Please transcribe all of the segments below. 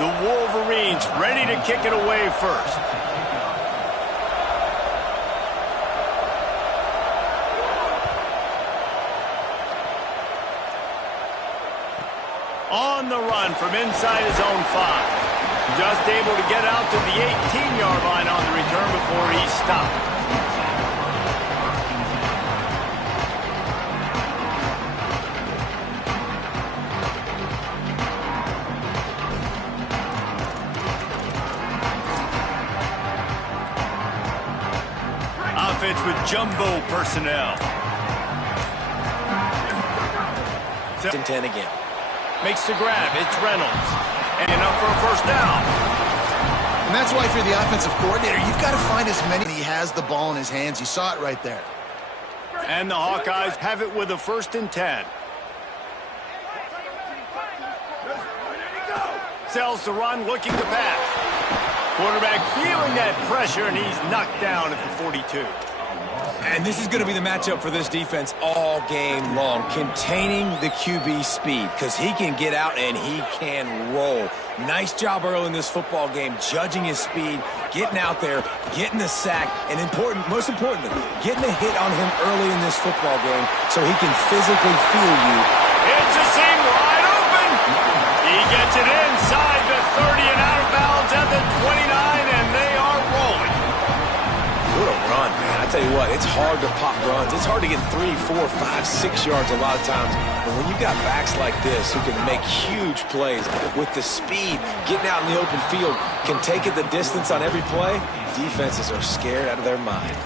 The Wolverines ready to kick it away first. On the run from inside his own 5. Just able to get out to the 18-yard line on the return before he stopped. Offense with jumbo personnel. 10 again. Makes the grab. It's Reynolds. And enough for a first down. And that's why if you're the offensive coordinator, you've got to find as many. He has the ball in his hands. You saw it right there. And the Hawkeyes have it with a 1st and 10. Sells the run, looking to pass. Quarterback feeling that pressure, and he's knocked down at the 42. And this is going to be the matchup for this defense all game long, containing the QB speed, because he can get out and he can roll. Nice job early in this football game, judging his speed, getting out there, getting the sack, and most importantly, getting a hit on him early in this football game so he can physically feel you. It's a seam wide open. He gets it inside the 30 and out of bounds at the 29, and they are rolling. What a run, man. I tell you what, it's hard to pop runs. It's hard to get 3, 4, 5, 6 yards a lot of times. But when you got backs like this who can make huge plays with the speed, getting out in the open field, can take it the distance on every play, defenses are scared out of their mind.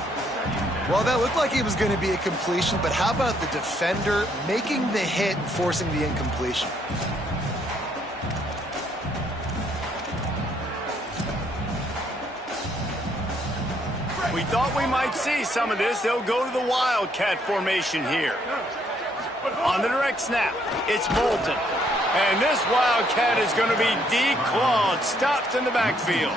Well, that looked like it was going to be a completion, but how about the defender making the hit and forcing the incompletion? We thought we might see some of this. They'll go to the Wildcat formation here. On the direct snap, it's Moulton. And this Wildcat is going to be declawed, stopped in the backfield.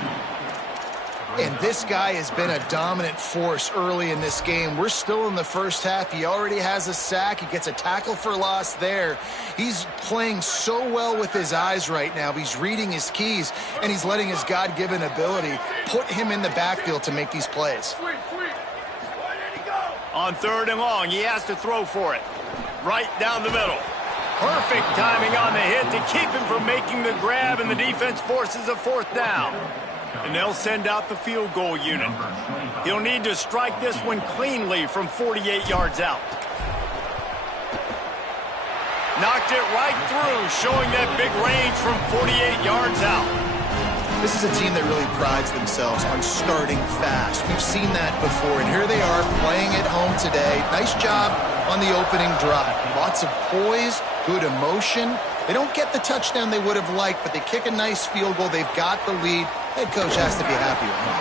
And this guy has been a dominant force early in this game. We're still in the first half. He already has a sack. He gets a tackle for loss there. He's playing so well with his eyes right now. He's reading his keys, and he's letting his God-given ability put him in the backfield to make these plays. On 3rd and long, he has to throw for it. Right down the middle. Perfect timing on the hit to keep him from making the grab, and the defense forces a 4th down. And they'll send out the field goal unit. He'll need to strike this one cleanly from 48 yards out. Knocked it right through, showing that big range from 48 yards out. This is a team that really prides themselves on starting fast. We've seen that before, and here they are playing at home today. Nice job on the opening drive. Lots of poise, good emotion. They don't get the touchdown they would have liked, but they kick a nice field goal. They've got the lead. Head coach has to be happy with them.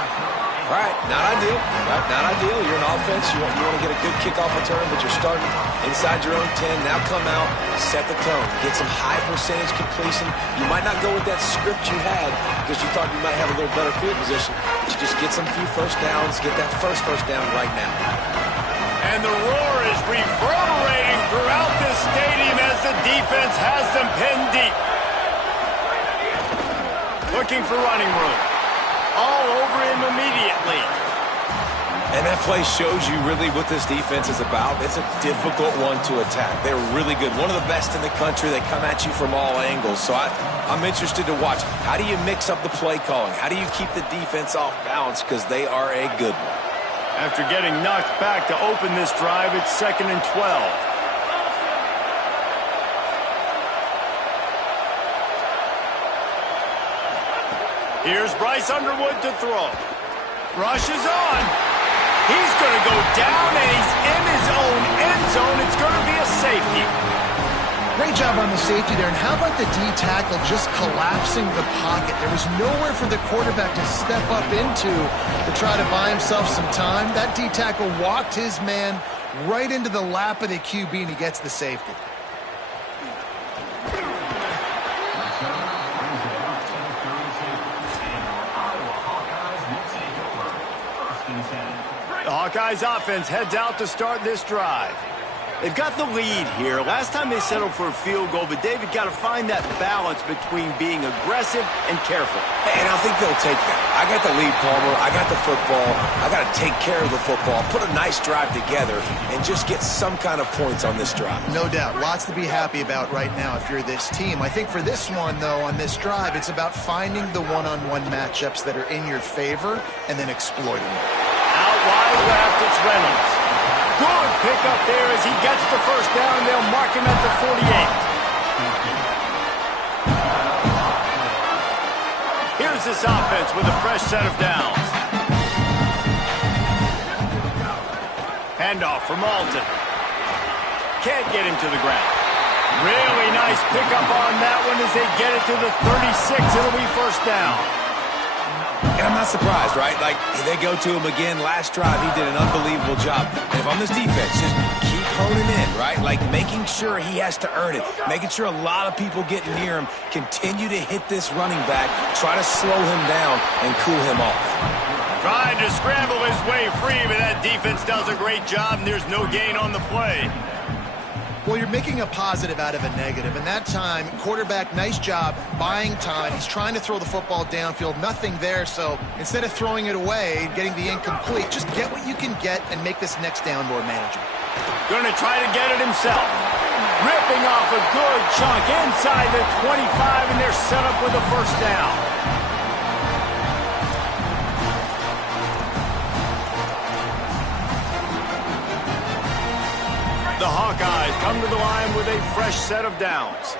Right, not ideal. Right, not ideal. You're an offense. You want to get a good kickoff return, but you're starting inside your own 10. Now come out, set the tone. Get some high percentage completion. You might not go with that script you had because you thought you might have a little better field position, but you just get some few first downs. Get that first down right now. And the roar is reverberating throughout this stadium as the defense has them pinned deep. Looking for running room. All over him immediately. And that play shows you really what this defense is about. It's a difficult one to attack. They're really good. One of the best in the country. They come at you from all angles. So I'm interested to watch. How do you mix up the play calling? How do you keep the defense off balance? Because they are a good one. After getting knocked back to open this drive, it's 2nd and 12. Here's Bryce Underwood to throw. Rush is on. He's going to go down, and he's in his own end zone. It's going to be a safety. Great job on the safety there. And how about the D tackle just collapsing the pocket? There was nowhere for the quarterback to step up into to try to buy himself some time. That D tackle walked his man right into the lap of the QB, and he gets the safety. The Hawkeyes offense heads out to start this drive. They've got the lead here. Last time they settled for a field goal, but David got to find that balance between being aggressive and careful. And I think they'll take that. I got the lead, Palmer. I got the football. I got to take care of the football, put a nice drive together, and just get some kind of points on this drive. No doubt. Lots to be happy about right now if you're this team. I think for this one, though, on this drive, it's about finding the one-on-one matchups that are in your favor and then exploiting them. Out wide left, it's Reynolds. Good pickup there as he gets the first down. They'll mark him at the 48. Here's this offense with a fresh set of downs. Handoff from Alton. Can't get him to the ground. Really nice pickup on that one as they get it to the 36. It'll be first down. And I'm not surprised, right? Like, they go to him again. Last drive, he did an unbelievable job. And if I'm this defense, just keep honing in, right? Like, making sure he has to earn it. Making sure a lot of people get near him. Continue to hit this running back. Try to slow him down and cool him off. Trying to scramble his way free, but that defense does a great job, and there's no gain on the play. Well, you're making a positive out of a negative, and that time, quarterback, nice job buying time. He's trying to throw the football downfield, nothing there, so instead of throwing it away, getting the incomplete, just get what you can get and make this next down more manageable. Going to try to get it himself. Ripping off a good chunk inside the 25, and they're set up with a first down. The Hawkeyes come to the line with a fresh set of downs.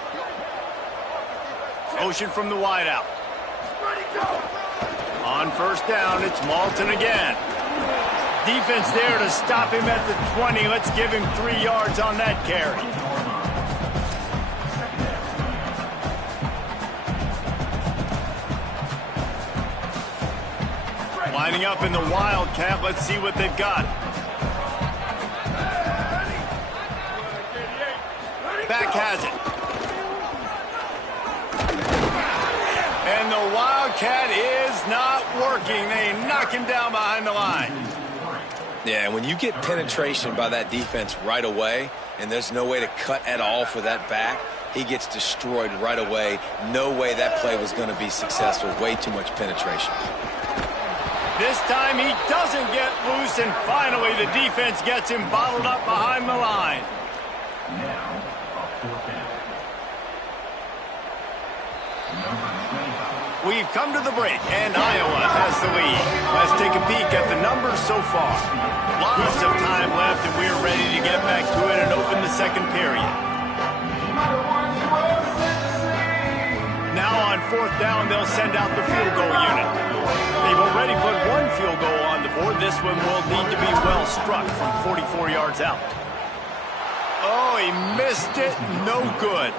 Motion from the wideout. On first down, it's Malton again. Defense there to stop him at the 20. Let's give him 3 yards on that carry. Lining up in the Wildcat. Let's see what they've got. Back has it. And the Wildcat is not working. They knock him down behind the line. Yeah, when you get penetration by that defense right away, and there's no way to cut at all for that back, he gets destroyed right away. No way that play was going to be successful. Way too much penetration. This time he doesn't get loose, and finally the defense gets him bottled up behind the line. We've come to the break, and Iowa has the lead. Let's take a peek at the numbers so far. Lots of time left, and we're ready to get back to it and open the second period. Now on fourth down, they'll send out the field goal unit. They've already put one field goal on the board. This one will need to be well struck from 44 yards out. Oh, he missed it. No good.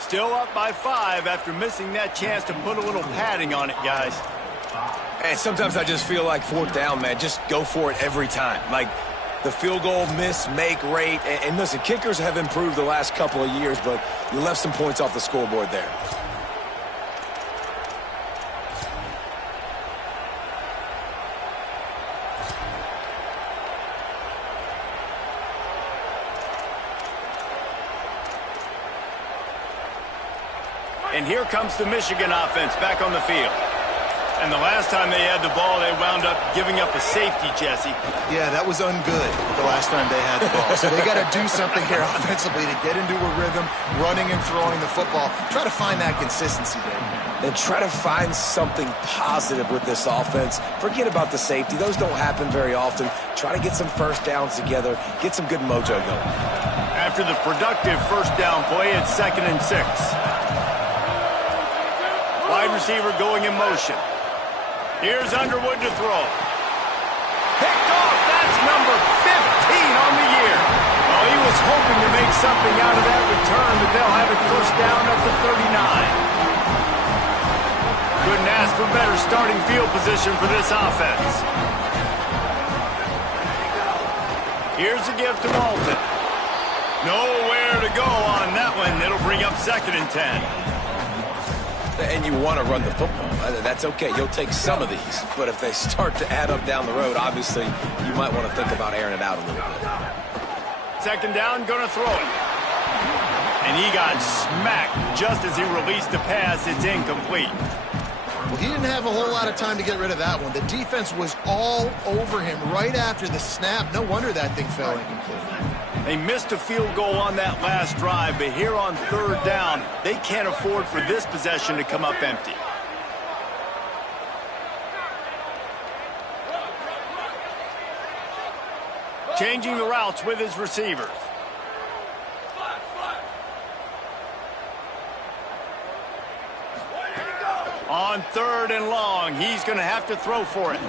Still up by 5 after missing that chance to put a little padding on it, guys. And sometimes I just feel like fourth down, man, just go for it every time. Like the field goal miss, make rate. And listen, kickers have improved the last couple of years, but you left some points off the scoreboard there. And here comes the Michigan offense back on the field. And the last time they had the ball, they wound up giving up a safety, Jesse. Yeah, that was ungood the last time they had the ball. So they got to do something here offensively to get into a rhythm, running and throwing the football. Try to find that consistency there. Then try to find something positive with this offense. Forget about the safety. Those don't happen very often. Try to get some first downs together. Get some good mojo going. After the productive first down play, it's 2nd and 6. Wide receiver going in motion. Here's Underwood to throw. Picked off. That's number 15 on the year. Well, he was hoping to make something out of that return, but they'll have it first down at the 39. Couldn't ask for better starting field position for this offense. Here's a give to Malton. Nowhere to go on that one. It'll bring up 2nd and 10. And you want to run the football. That's okay. You'll take some of these. But if they start to add up down the road, obviously, you might want to think about airing it out a little bit. Second down, gonna throw it. And he got smacked just as he released the pass. It's incomplete. Well, he didn't have a whole lot of time to get rid of that one. The defense was all over him right after the snap. No wonder that thing fell incomplete. They missed a field goal on that last drive, but here on third down, they can't afford for this possession to come up empty. Changing the routes with his receivers. On third and long, he's going to have to throw for it.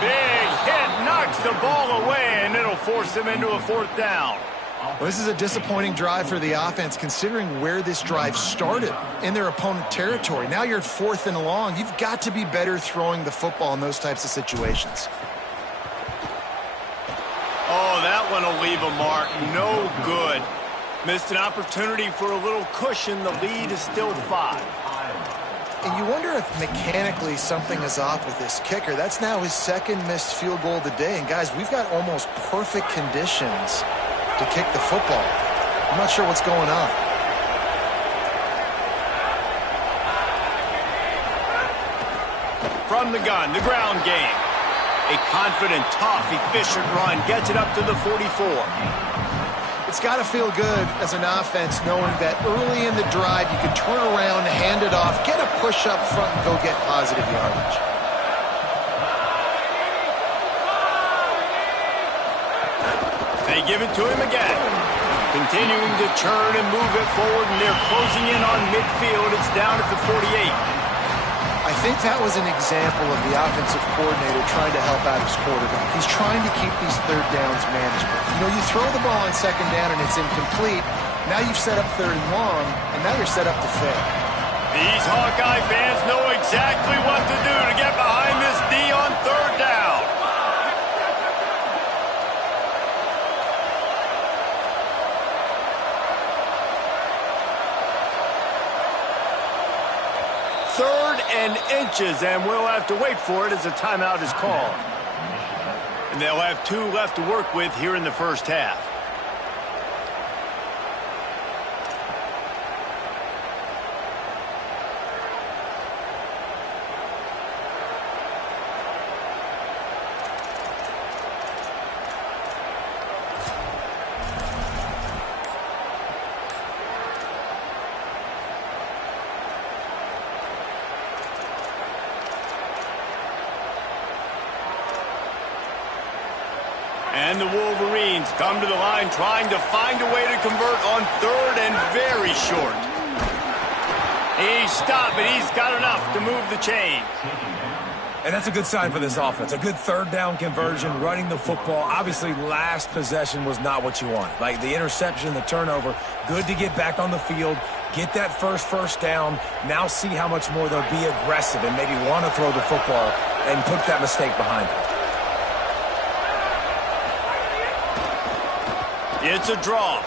Big hit, knocks the ball away, and it'll force him into a fourth down. Well, this is a disappointing drive for the offense, considering where this drive started in their opponent territory. Now you're at fourth and long. You've got to be better throwing the football in those types of situations. Oh, that one will leave a mark. No good. Missed an opportunity for a little cushion. The lead is still 5. And you wonder if mechanically something is off with this kicker. That's now his second missed field goal of the day. And, guys, we've got almost perfect conditions to kick the football. I'm not sure what's going on. From the gun, the ground game. A confident, tough, efficient run gets it up to the 44. It's got to feel good as an offense knowing that early in the drive you can turn around, hand it off, get a push up front, and go get positive yardage. They give it to him again. Continuing to churn and move it forward, and they're closing in on midfield. It's down at the 48. I think that was an example of the offensive coordinator trying to help out his quarterback. He's trying to keep these third downs manageable. You know, you throw the ball on second down and it's incomplete. Now you've set up third and long, and now you're set up to fail. These Hawkeye fans know exactly what to do to get behind this D on third down. Third and inches, and we'll have to wait for it as a timeout is called. And they'll have 2 left to work with here in the first half. And the Wolverines come to the line trying to find a way to convert on third and very short. He's stopped, but he's got enough to move the chain. And that's a good sign for this offense. A good third down conversion, running the football. Obviously, last possession was not what you want. Like the interception, the turnover, good to get back on the field, get that first down. Now see how much more they'll be aggressive and maybe want to throw the football and put that mistake behind them. It's a draw.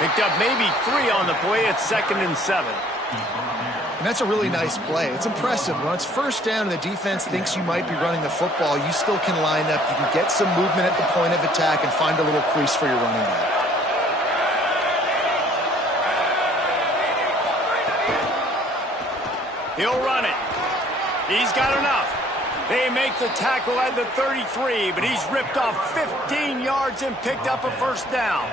Picked up maybe 3 on the play at 2nd and 7. And that's a really nice play. It's impressive. When it's first down and the defense thinks you might be running the football, you still can line up. You can get some movement at the point of attack and find a little crease for your running back. He'll run it. He's got enough. They make the tackle at the 33, but he's ripped off 15 yards and picked up a first down.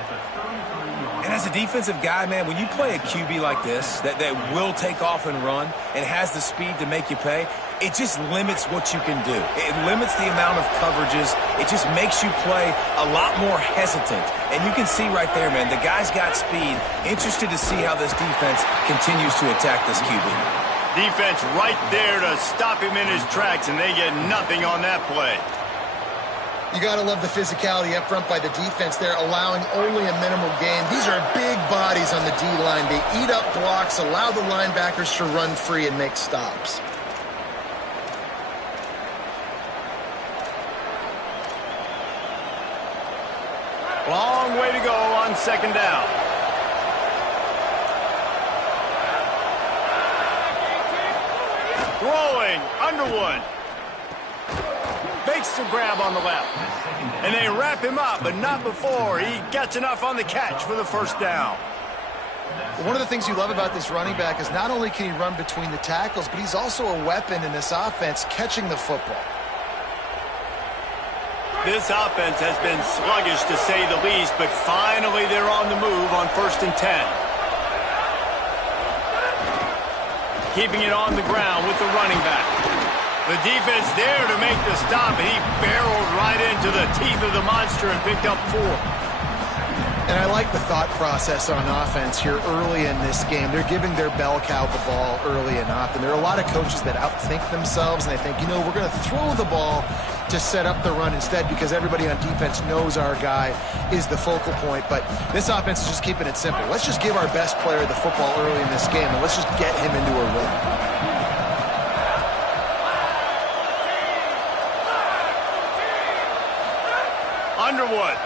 And as a defensive guy, man, when you play a QB like this that will take off and run and has the speed to make you pay, it just limits what you can do. It limits the amount of coverages. It just makes you play a lot more hesitant. And you can see right there, man, the guy's got speed. Interested to see how this defense continues to attack this QB. Defense right there to stop him in his tracks, and they get nothing on that play. You got to love the physicality up front by the defense there, allowing only a minimal gain. These are big bodies on the D-line. They eat up blocks, allow the linebackers to run free and make stops. Long way to go on second down. Throwing, Underwood. makes the grab on the left. And they wrap him up, but not before he gets enough on the catch for the first down. One of the things you love about this running back is not only can he run between the tackles, but he's also a weapon in this offense catching the football. This offense has been sluggish to say the least, but finally they're on the move on 1st and 10. Keeping it on the ground with the running back. The defense there to make the stop, and he barreled right into the teeth of the monster and picked up 4. And I like the thought process on offense here early in this game. They're giving their bell cow the ball early and often. There are a lot of coaches that outthink themselves, and they think, you know, we're going to throw the ball to set up the run instead because everybody on defense knows our guy is the focal point. But this offense is just keeping it simple. Let's just give our best player the football early in this game, and let's just get him into a rhythm. Underwood.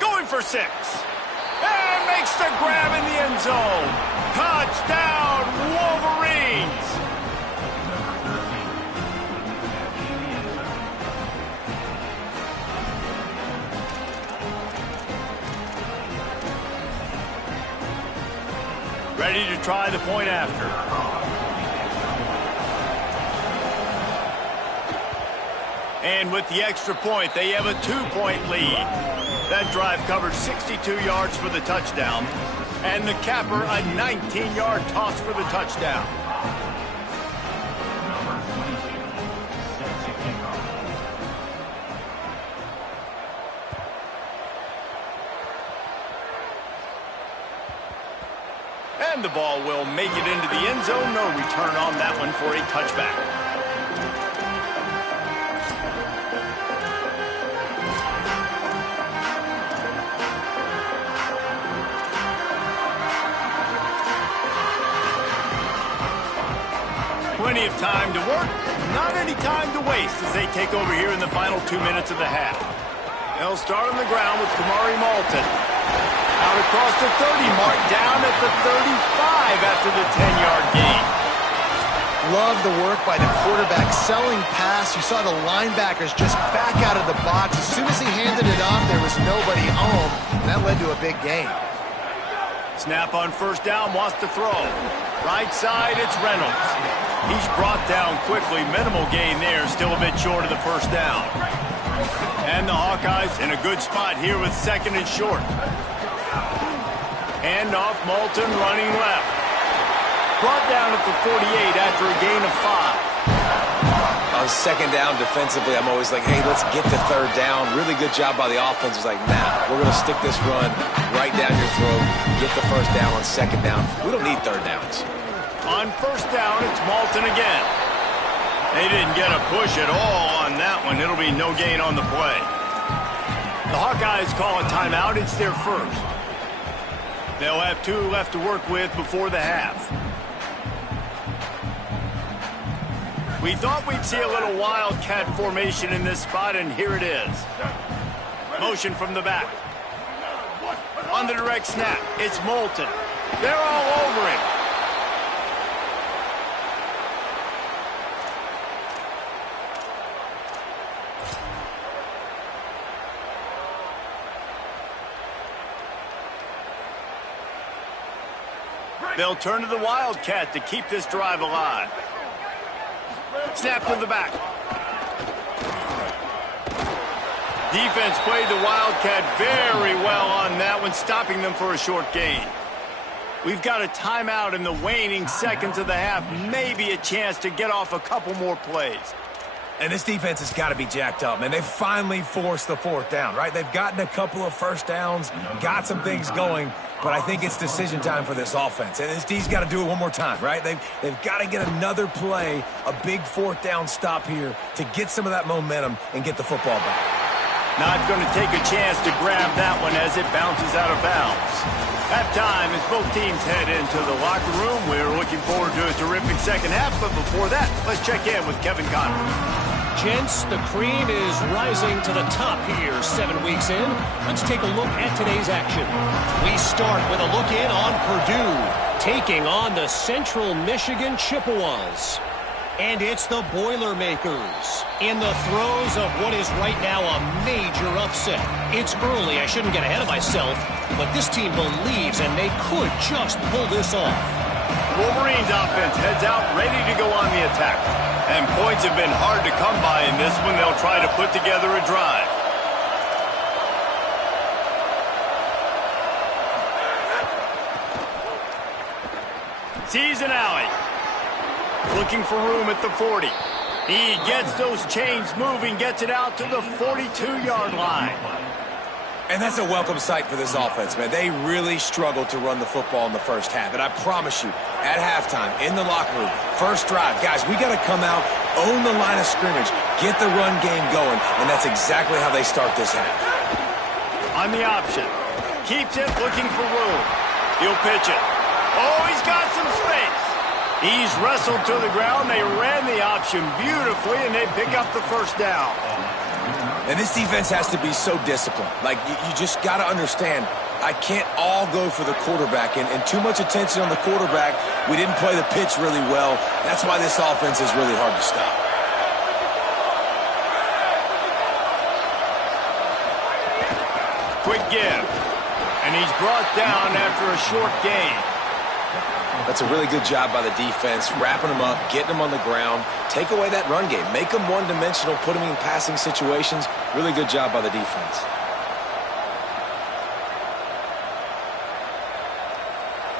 Going for 6. And makes the grab in the end zone. Touchdown, Wolverines. Ready to try the point after. And with the extra point, they have a 2-point lead. That drive covered 62 yards for the touchdown. And the capper, a 19-yard toss for the touchdown. And the ball will make it into the end zone. No return on that one for a touchback. Plenty of time to work, not any time to waste as they take over here in the final 2 minutes of the half. They'll start on the ground with Kamari Malton. Out across the 30 mark, down at the 35 after the 10-yard gain. Love the work by the quarterback, selling pass. You saw the linebackers just back out of the box. As soon as he handed it off, there was nobody home, and that led to a big gain. Snap on 1st down, wants to throw. Right side, it's Reynolds. He's brought down quickly. Minimal gain there, still a bit short of the 1st down. And the Hawkeyes in a good spot here with 2nd and short. Handoff, Malton running left. Brought down at the 48 after a gain of 5. On 2nd down defensively, I'm always like, hey, let's get to 3rd down. Really good job by the offense. It's like, nah, we're going to stick this run right down your throat, get the 1st down on 2nd down. We don't need 3rd downs. On 1st down, it's Malton again. They didn't get a push at all on that one. It'll be no gain on the play. The Hawkeyes call a timeout. It's their first. They'll have 2 left to work with before the half. We thought we'd see a little wildcat formation in this spot, and here it is. Motion from the back. On the direct snap, it's Malton. They're all over him. They'll turn to the Wildcat to keep this drive alive. Snap to the back. Defense played the Wildcat very well on that one, stopping them for a short gain. We've got a timeout in the waning seconds of the half, maybe a chance to get off a couple more plays. And this defense has got to be jacked up, man. They've finally forced the 4th down, right? They've gotten a couple of 1st downs, got some things going, but I think it's decision time for this offense. And this D's got to do it one more time, right? They've got to get another play, a big 4th down stop here to get some of that momentum and get the football back. Not going to take a chance to grab that one as it bounces out of bounds. Halftime as both teams head into the locker room. We're looking forward to a terrific second half, but before that, let's check in with Kevin Connor. Gents, the cream is rising to the top here 7 weeks in. Let's take a look at today's action. We start with a look in on Purdue, taking on the Central Michigan Chippewas. And it's the Boilermakers in the throes of what is right now a major upset. It's early. I shouldn't get ahead of myself, but this team believes and they could just pull this off. Wolverines offense heads out ready to go on the attack. And points have been hard to come by in this one. They'll try to put together a drive. Sees an alley. Looking for room at the 40. He gets those chains moving, gets it out to the 42-yard line. And that's a welcome sight for this offense, man. They really struggled to run the football in the first half. And I promise you, at halftime, in the locker room, first drive, guys, we got to come out, own the line of scrimmage, get the run game going, and that's exactly how they start this half. On the option. Keeps it, looking for room. He'll pitch it. Oh, he's got some space. He's wrestled to the ground. They ran the option beautifully, and they pick up the first down. And this defense has to be so disciplined. Like, you just got to understand, I can't all go for the quarterback. And too much attention on the quarterback. We didn't play the pitch really well. That's why this offense is really hard to stop. Quick give. And he's brought down after a short gain. That's a really good job by the defense, wrapping them up, getting them on the ground. Take away that run game. Make them one-dimensional, put them in passing situations. Really good job by the defense.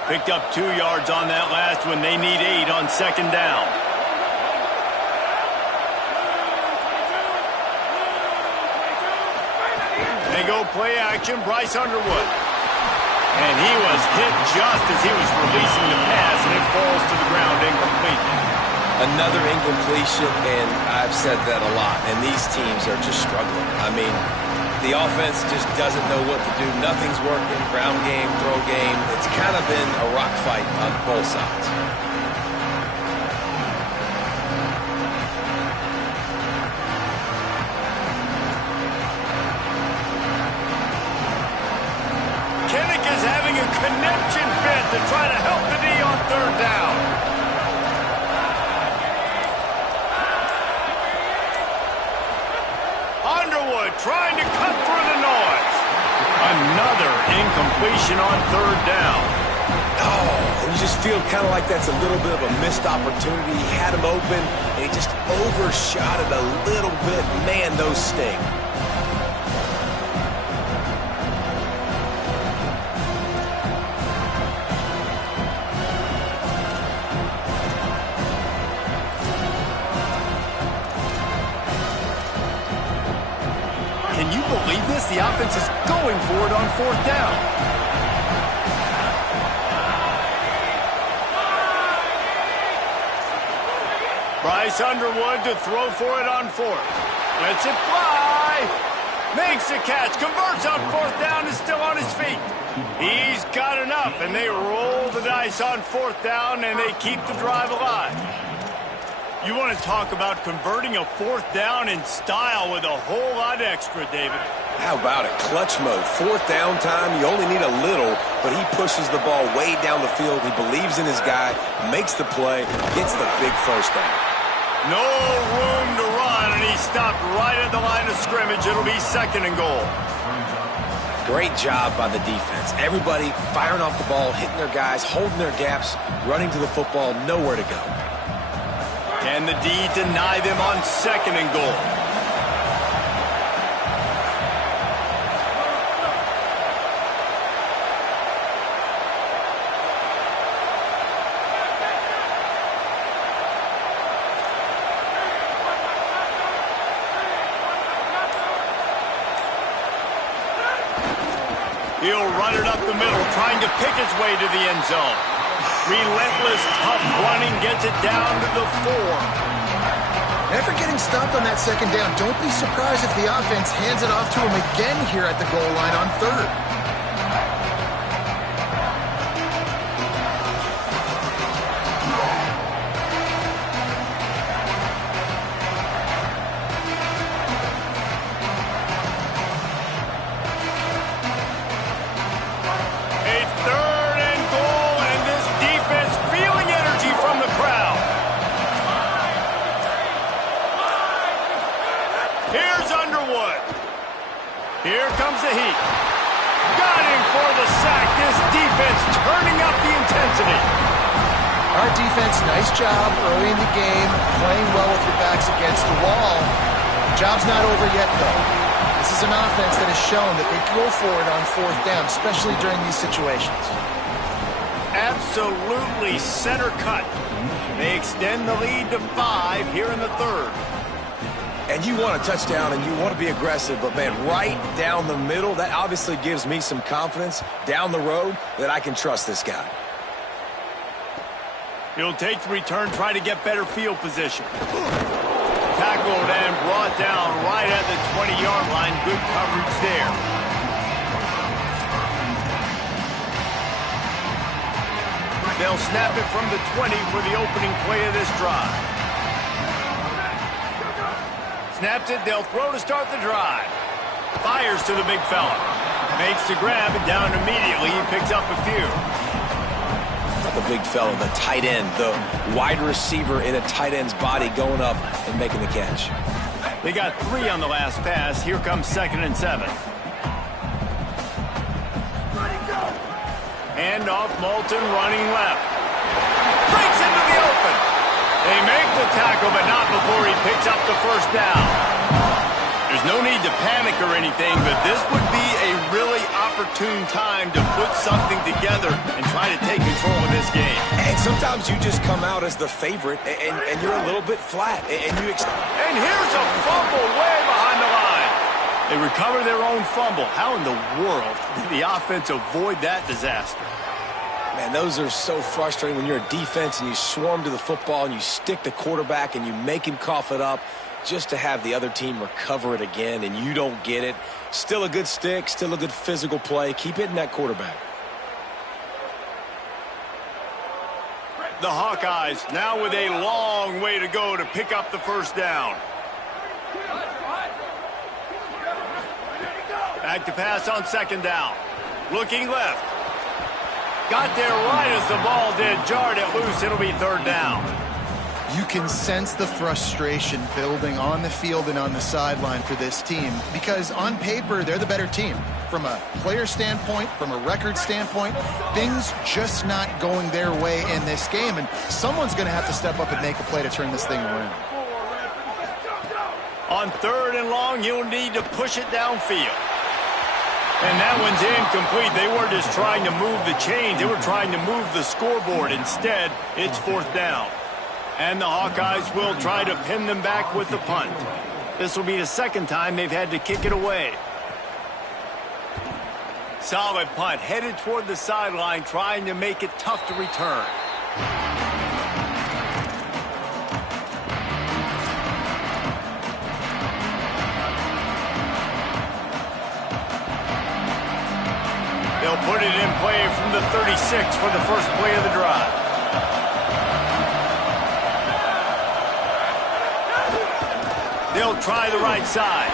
Picked up 2 yards on that last one. They need 8 on second down. They go play action. Bryce Underwood. And he was hit just as he was releasing the pass, and it falls to the ground incomplete. Another incompletion, and I've said that a lot, and these teams are just struggling. I mean, the offense just doesn't know what to do. Nothing's working. Ground game, throw game. It's kind of been a rock fight on both sides. Connection fit to try to help the D on third down. Underwood trying to cut through the noise. Another incompletion on third down. Oh, you just feel kind of like that's a little bit of a missed opportunity. He had him open, and he just overshot it a little bit. Man, those sting. Can you believe this? The offense is going for it on fourth down. Bryce Underwood to throw for it on fourth. Lets it fly. Makes the catch. Converts on fourth down. Is still on his feet. He's got enough, and they roll the dice on fourth down, and they keep the drive alive. You want to talk about converting a fourth down in style with a whole lot extra, David. How about it? Clutch mode. Fourth down time. You only need a little, but he pushes the ball way down the field. He believes in his guy, makes the play, gets the big first down. No room to run, and he stopped right at the line of scrimmage. It'll be second and goal. Great job by the defense. Everybody firing off the ball, hitting their guys, holding their gaps, running to the football, nowhere to go. Can the D deny them on second and goal? He'll run it up the middle, trying to pick his way to the end zone. Relentless, tough running gets it down to the 4. After getting stopped on that second down, don't be surprised if the offense hands it off to him again here at the goal line on third. Here comes the heat. Got him for the sack. This defense turning up the intensity. Our defense, nice job early in the game, playing well with your backs against the wall. Job's not over yet, though. This is an offense that has shown that they can go for it on fourth down, especially during these situations. Absolutely center cut. They extend the lead to 5 here in the third. And you want a touchdown and you want to be aggressive, but man, right down the middle, that obviously gives me some confidence down the road that I can trust this guy. He'll take the return, try to get better field position. Tackled and brought down right at the 20-yard line. Good coverage there. They'll snap it from the 20 for the opening play of this drive. Snaps it, they'll throw to start the drive. Fires to the big fella. Makes the grab and down immediately. He picks up a few. Not the big fella, the tight end, the wide receiver in a tight end's body going up and making the catch. They got 3 on the last pass. Here comes 2nd and 7. Hand off, Moulton running left. Breaks into the open. They make the tackle, but not before he picks up the first down. There's no need to panic or anything, but this would be a really opportune time to put something together and try to take control of this game. And sometimes you just come out as the favorite, and you're a little bit flat. And here's a fumble way behind the line. They recover their own fumble. How in the world did the offense avoid that disaster? Man, those are so frustrating when you're a defense and you swarm to the football and you stick the quarterback and you make him cough it up just to have the other team recover it again and you don't get it. Still a good stick, still a good physical play. Keep hitting that quarterback. The Hawkeyes now with a long way to go to pick up the first down. Back to pass on 2nd down. Looking left. Got there right as the ball did. Jarred it loose. It'll be 3rd down. You can sense the frustration building on the field and on the sideline for this team because on paper, they're the better team. From a player standpoint, from a record standpoint, things just not going their way in this game, and someone's going to have to step up and make a play to turn this thing around. On 3rd and long, you'll need to push it downfield. And that one's incomplete. They weren't just trying to move the chains. They were trying to move the scoreboard. Instead, it's 4th down. And the Hawkeyes will try to pin them back with the punt. This will be the 2nd time they've had to kick it away. Solid punt, headed toward the sideline, trying to make it tough to return. They'll put it in play from the 36 for the first play of the drive. They'll try the right side.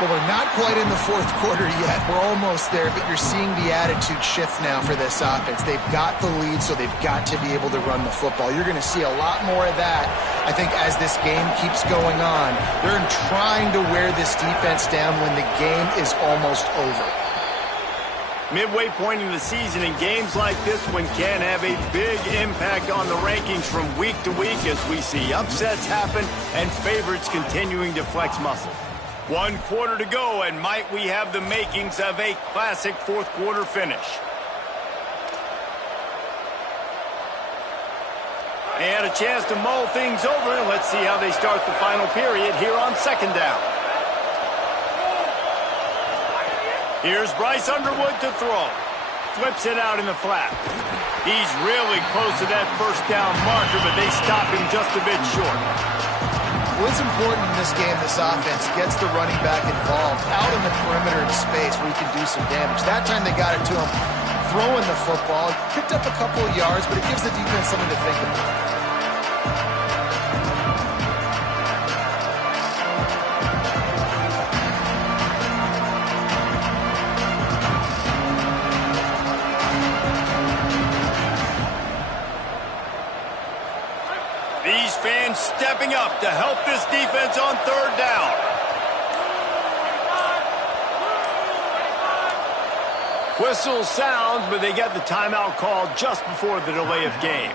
Well, we're not quite in the 4th quarter yet. We're almost there, but you're seeing the attitude shift now for this offense. They've got the lead, so they've got to be able to run the football. You're going to see a lot more of that, I think, as this game keeps going on. They're trying to wear this defense down when the game is almost over. Midway point in the season, and games like this one can have a big impact on the rankings from week to week as we see upsets happen and favorites continuing to flex muscle. 1 quarter to go, and might we have the makings of a classic 4th quarter finish. They had a chance to mull things over, and let's see how they start the final period here on 2nd down. Here's Bryce Underwood to throw. Flips it out in the flat. He's really close to that first down marker, but they stop him just a bit short. Well, it's important in this game, this offense gets the running back involved out in the perimeter of space where he can do some damage. That time they got it to him throwing the football. Picked up a couple of yards, but it gives the defense something to think about. These fans stepping up to help this defense on 3rd down. Whistle sounds, but they get the timeout called just before the delay of game.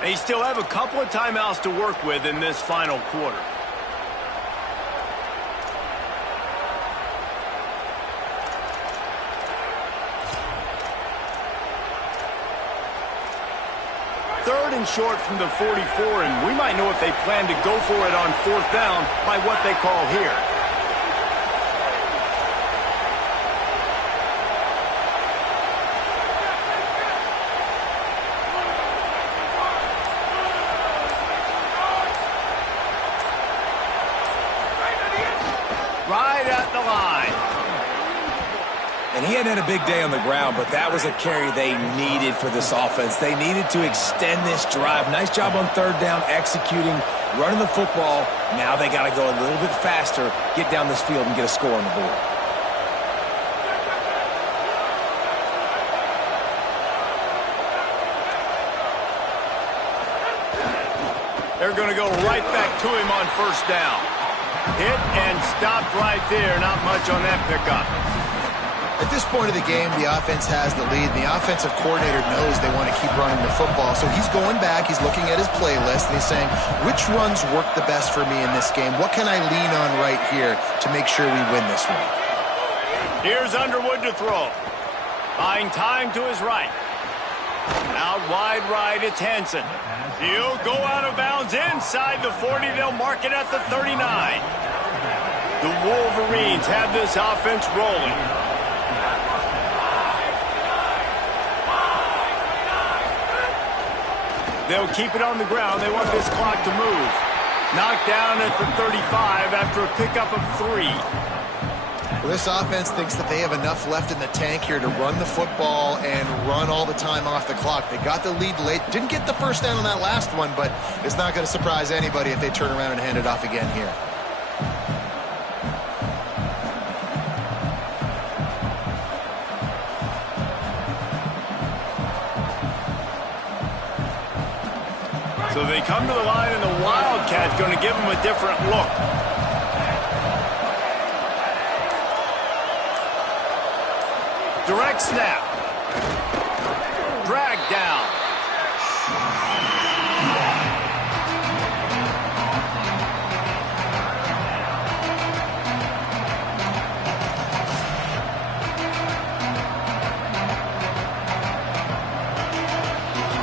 They still have a couple of timeouts to work with in this final quarter. Third and short from the 44, and we might know if they plan to go for it on fourth down by what they call here. Right at the line. And he hadn't had a big day on the ground, but that was a carry they needed for this offense. They needed to extend this drive. Nice job on third down, executing, running the football. Now they got to go a little bit faster, get down this field, and get a score on the board. They're going to go right back to him on first down. Hit and stopped right there. Not much on that pickup. At this point of the game, the offense has the lead. The offensive coordinator knows they want to keep running the football. So he's going back, he's looking at his playlist, and he's saying, which runs work the best for me in this game? What can I lean on right here to make sure we win this one? Here's Underwood to throw. Buying time to his right. Out wide right, it's Hansen. He'll go out of bounds inside the 40. They'll mark it at the 39. The Wolverines have this offense rolling. They'll keep it on the ground. They want this clock to move. Knocked down at the 35 after a pickup of 3. Well, this offense thinks that they have enough left in the tank here to run the football and run all the time off the clock. They got the lead late. Didn't get the first down on that last one, but it's not going to surprise anybody if they turn around and hand it off again here. So they come to the line, and the Wildcat's going to give them a different look. Direct snap. Drag down.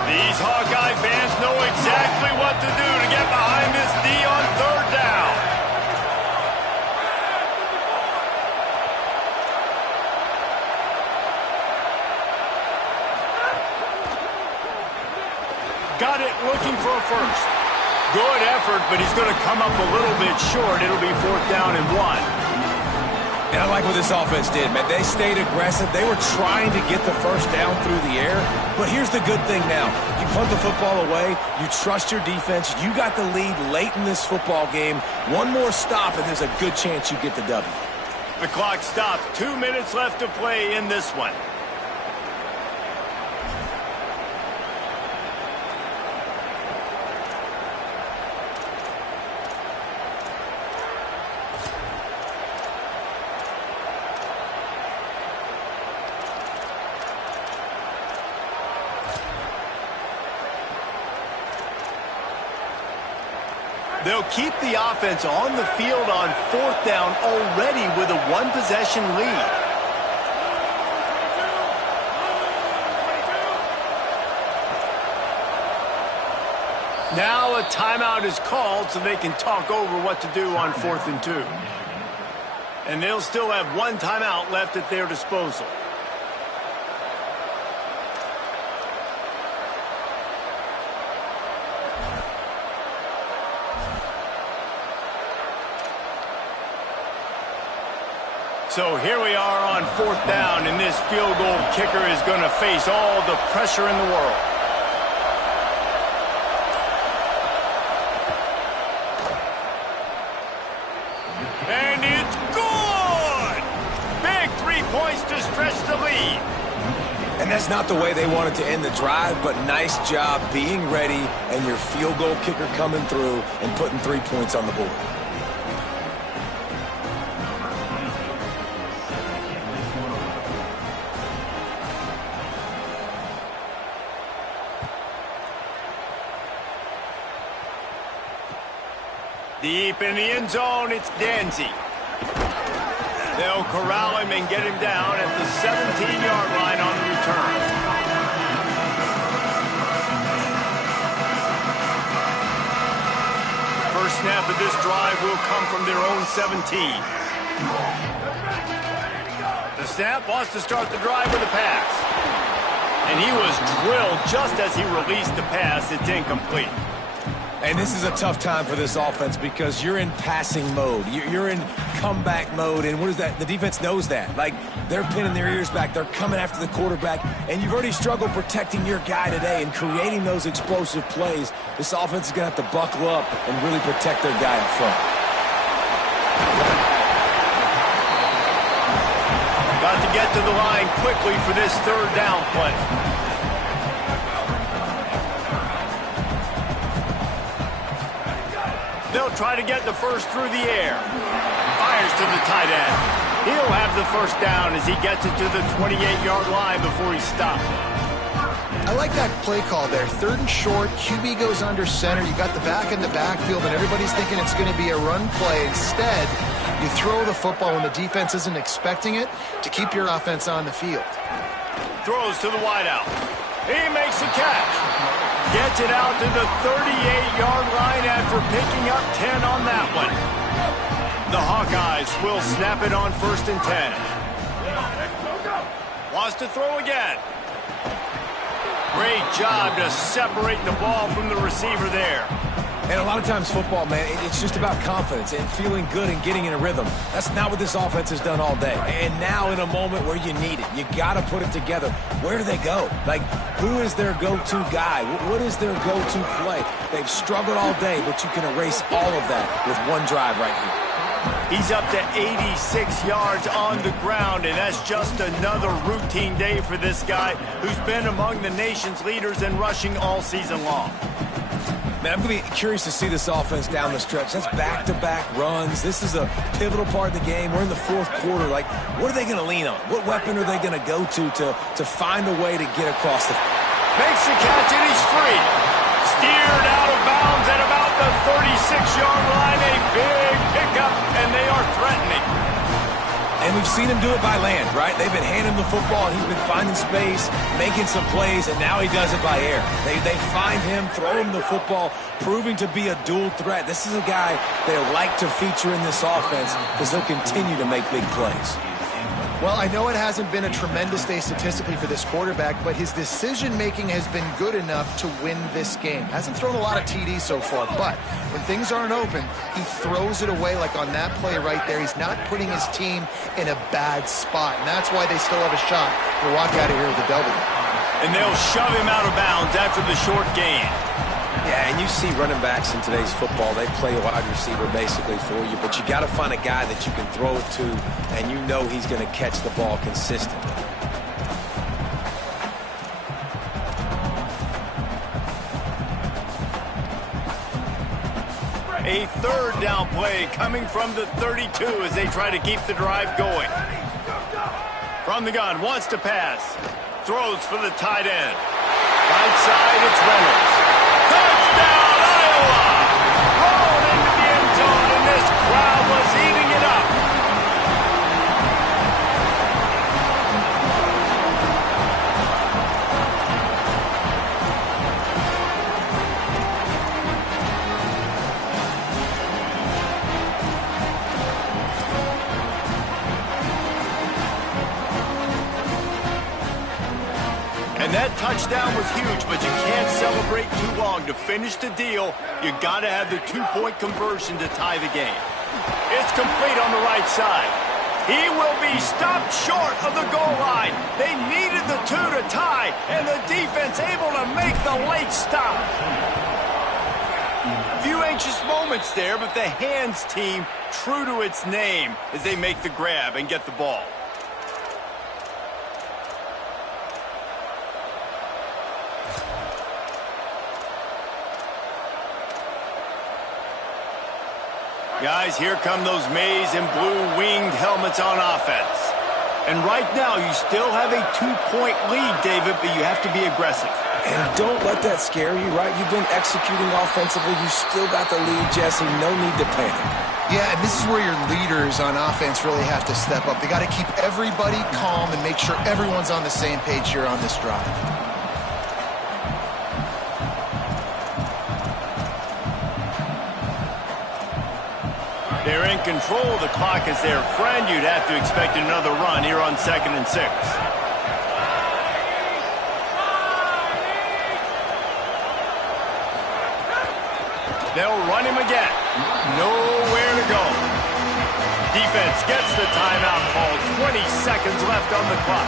These Hawkeye fans know exactly what to do to get behind this D on third down. Got it, looking for a first. Good effort, but he's going to come up a little bit short. It'll be fourth down and 1. And I like what this offense did, man. They stayed aggressive. They were trying to get the first down through the air. But here's the good thing now. You punt the football away. You trust your defense. You got the lead late in this football game. One more stop, and there's a good chance you get the W. The clock stops. 2 minutes left to play in this one. They'll keep the offense on the field on fourth down already with a one-possession lead. Now a timeout is called so they can talk over what to do on 4th and 2. And they'll still have one timeout left at their disposal. So here we are on fourth down, and this field goal kicker is going to face all the pressure in the world. And it's good! Big 3 points to stretch the lead. And that's not the way they wanted to end the drive, but nice job being ready and your field goal kicker coming through and putting 3 points on the board. Deep in the end zone, it's Danzy. They'll corral him and get him down at the 17-yard line on the return. First snap of this drive will come from their own 17. The snap wants to start the drive with a pass. And he was drilled just as he released the pass. It's incomplete. And this is a tough time for this offense because you're in passing mode. You're in comeback mode, and what is that? The defense knows that. Like, they're pinning their ears back. They're coming after the quarterback, and you've already struggled protecting your guy today and creating those explosive plays. This offense is going to have to buckle up and really protect their guy up front. Got to get to the line quickly for this third down play. They'll try to get the first through the air. Fires to the tight end. He'll have the first down as he gets it to the 28-yard line before he stopped. I like that play call there. Third and short, QB goes under center. You got the back in the backfield, and everybody's thinking it's going to be a run play. Instead, you throw the football when the defense isn't expecting it to keep your offense on the field. Throws to the wideout. He makes the catch. Gets it out to the 38-yard line after picking up 10 on that one. The Hawkeyes will snap it on 1st and 10. Wants to throw again. Great job to separate the ball from the receiver there. And a lot of times football, man, it's just about confidence and feeling good and getting in a rhythm. That's not what this offense has done all day. And now in a moment where you need it, you got to put it together. Where do they go? Like, who is their go-to guy? What is their go-to play? They've struggled all day, but you can erase all of that with one drive right here. He's up to 86 yards on the ground, and that's just another routine day for this guy who's been among the nation's leaders in rushing all season long. Man, I'm going to be curious to see this offense down the stretch. That's back-to-back runs. This is a pivotal part of the game. We're in the fourth quarter. Like, what are they going to lean on? What weapon are they going to go to find a way to get across the... Makes the catch, and he's free. Steered out of bounds at about the 36-yard line. A big pickup, and they are threatening. And we've seen him do it by land, right? They've been handing him the football, and he's been finding space, making some plays, and now he does it by air. They find him, throw him the football, proving to be a dual threat. This is a guy they like to feature in this offense because they'll continue to make big plays. Well, I know it hasn't been a tremendous day statistically for this quarterback, but his decision-making has been good enough to win this game. Hasn't thrown a lot of TDs so far, but when things aren't open, he throws it away like on that play right there. He's not putting his team in a bad spot, and that's why they still have a shot to walk out of here with a W. And they'll shove him out of bounds after the short gain. Yeah, and you see running backs in today's football, they play a wide receiver basically for you, but you got to find a guy that you can throw it to, and you know he's going to catch the ball consistently. A third down play coming from the 32 as they try to keep the drive going. From the gun, wants to pass. Throws for the tight end. Right side, it's Reynolds. Touchdown, Iowa! Rolled into the end zone, and this crowd was eating it up. And that touchdown was huge, but you can't celebrate too long. To finish the deal, you got to have the two-point conversion to tie the game. It's complete on the right side. He will be stopped short of the goal line. They needed the two to tie, and the defense able to make the late stop. Few anxious moments there, but the hands team true to its name as they make the grab and get the ball. Guys, here come those maize and blue winged helmets on offense. And right now, you still have a two-point lead, David, but you have to be aggressive. And don't let that scare you, right? You've been executing offensively. You still got the lead, Jesse. No need to panic. Yeah, and this is where your leaders on offense really have to step up. They got to keep everybody calm and make sure everyone's on the same page here on this drive. They're in control. The clock is their friend. You'd have to expect another run here on 2nd and 6. They'll run him again. Nowhere to go. Defense gets the timeout called. 20 seconds left on the clock.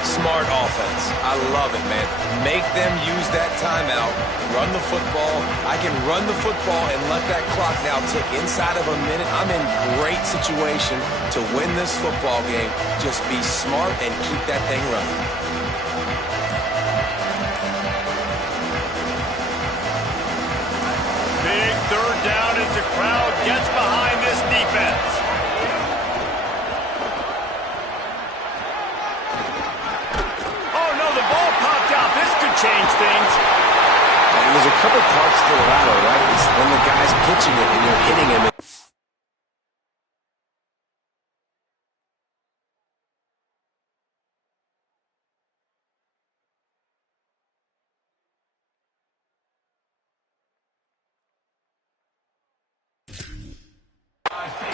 Smart offense. I love it, man. Make them use that timeout. Run the football. I can run the football and let that clock now tick inside of a minute. I'm in great situation to win this football game. Just be smart and keep that thing running. Big 3rd down as the crowd gets behind this defense. Change things. And there's a couple parts to the ladder, right? It's when the guy's pitching it and you're hitting him.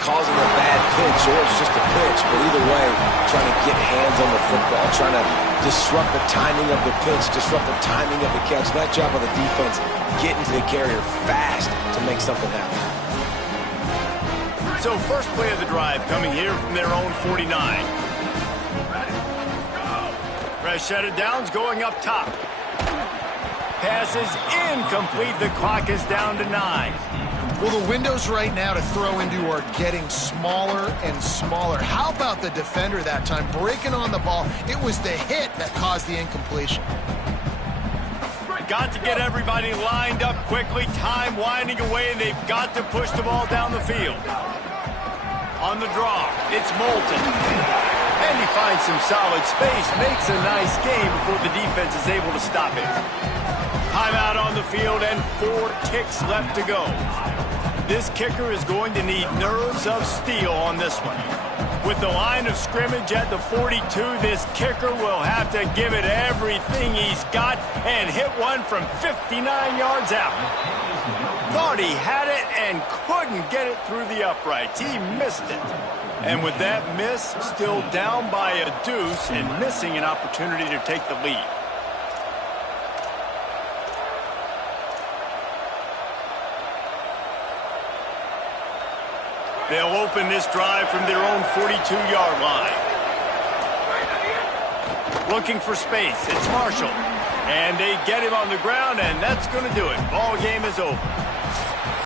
Causing a bad pitch, or it's just a pitch, but either way, trying to get hands on the football, trying to disrupt the timing of the pitch, disrupt the timing of the catch. That job of the defense, getting to the carrier fast to make something happen. So first play of the drive coming here from their own 49. Rashada Downs going up top. Pass is incomplete. The clock is down to 9. Well, the windows right now to throw into are getting smaller and smaller. How about the defender that time breaking on the ball? It was the hit that caused the incompletion. Got to get everybody lined up quickly. Time winding away, and they've got to push the ball down the field. On the draw, it's Moulton. And he finds some solid space, makes a nice game before the defense is able to stop it. Timeout on the field and 4 ticks left to go. This kicker is going to need nerves of steel on this one. With the line of scrimmage at the 42, this kicker will have to give it everything he's got and hit one from 59 yards out. Thought he had it and couldn't get it through the uprights. He missed it. And with that miss, still down by a deuce and missing an opportunity to take the lead. They'll open this drive from their own 42-yard line. Looking for space. It's Marshall. And they get him on the ground, and that's going to do it. Ball game is over.